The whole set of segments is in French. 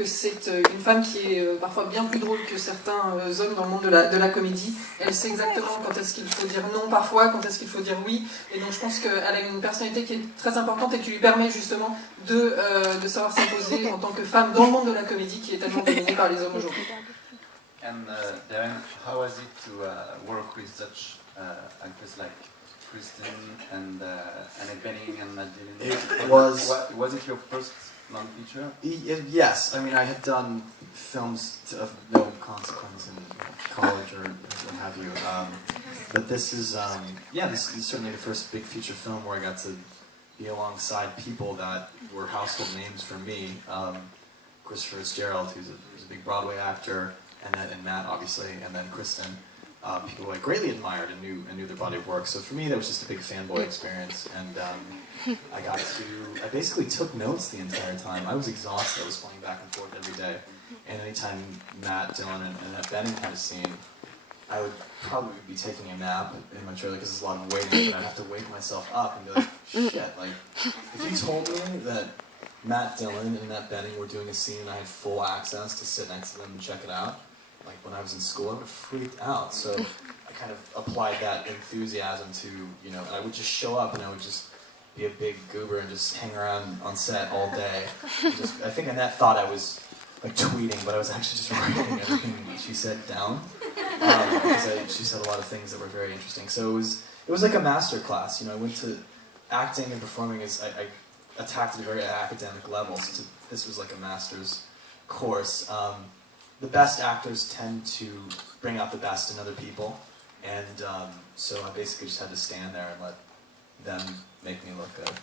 que c'est une femme qui est parfois bien plus drôle que certains hommes dans le monde de la comédie. Elle sait exactement quand est-ce qu'il faut dire non parfois, quand est-ce qu'il faut dire oui. Et donc je pense qu'elle a une personnalité qui est très importante et qui lui permet justement de savoir s'imposer en tant que femme dans le monde de la comédie qui est tellement dominé par les hommes aujourd'hui. And Darren, how was it to work with such actors like Kristen and Annette Bening and Matt Dillon? Was it your first long feature? Yes, I mean I had done films of no consequence in college or what have you, but this is this is certainly the first big feature film where I got to be alongside people that were household names for me. Christopher Fitzgerald, who's a big Broadway actor, and Matt obviously, and then Kristen. People I greatly admired and knew their body of work. So for me, that was just a big fanboy experience, and I basically took notes the entire time. I was exhausted. I was flying back and forth every day, and anytime Matt Dillon and Annette Bening had a scene, I would probably be taking a nap in my trailer because there's a lot of waiting, but I'd have to wake myself up and be like, shit, like, if you told me that Matt Dillon and Annette Bening were doing a scene and I had full access to sit next to them and check it out, like when I was in school, I would have freaked out. So I kind of applied that enthusiasm to, and I would just show up and I would just be a big goober and just hang around on set all day. I think Annette thought I was like tweeting, but I was actually just writing everything she said down. Because she said a lot of things that were very interesting. So it was like a master class. I went to acting and performing as I attacked at a very academic level. So this was like a master's course. The best actors tend to bring out the best in other people, and so I basically just had to stand there and let them make me look good.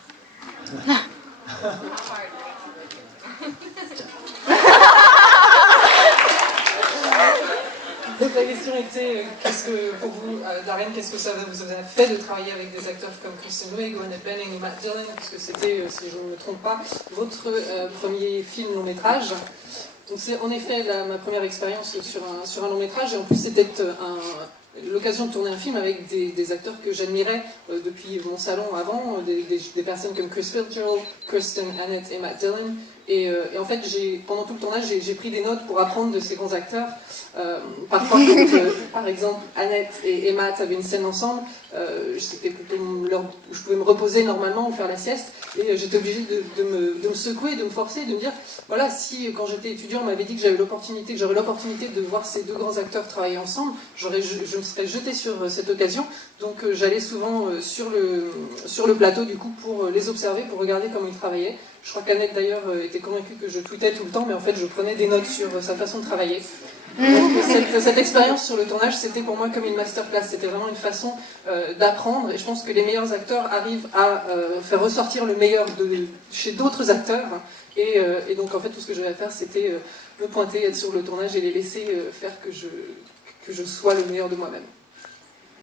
Donc la question était, pour vous, Darren, qu'est-ce que ça vous a fait de travailler avec des acteurs comme Kristen Wiig, Annette Bening ou Matt Dillon, puisque c'était, si je ne me trompe pas, votre premier film long métrage. Donc c'est en effet ma première expérience sur un long métrage, et en plus c'était l'occasion de tourner un film avec des acteurs que j'admirais depuis mon salon avant, des personnes comme Chris Fitzgerald, Kristen, Annette et Matt Dillon. Et en fait, pendant tout le tournage, j'ai pris des notes pour apprendre de ces grands acteurs. Parfois, quand, par exemple, Annette et Matt avaient une scène ensemble, c'était plutôt où je pouvais me reposer normalement ou faire la sieste, et j'étais obligée de me secouer, de me forcer, de me dire, voilà, si quand j'étais étudiant, on m'avait dit que j'aurais l'opportunité de voir ces deux grands acteurs travailler ensemble, je me serais jetée sur cette occasion. Donc j'allais souvent sur le plateau du coup pour les observer, pour regarder comment ils travaillaient. Je crois qu'Annette d'ailleurs était convaincue que je tweetais tout le temps, mais en fait je prenais des notes sur sa façon de travailler. Donc cette expérience sur le tournage, c'était pour moi comme une masterclass, c'était vraiment une façon d'apprendre, et je pense que les meilleurs acteurs arrivent à faire ressortir le meilleur chez d'autres acteurs, et donc en fait tout ce que j'avais à faire c'était me pointer, être sur le tournage et les laisser faire que je sois le meilleur de moi-même.